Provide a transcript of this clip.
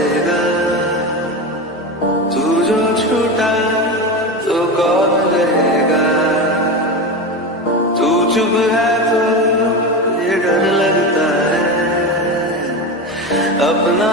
देगा। तू जो छूटा तो कौन रहेगा। तू चुप है तो ये डर लगता है अपना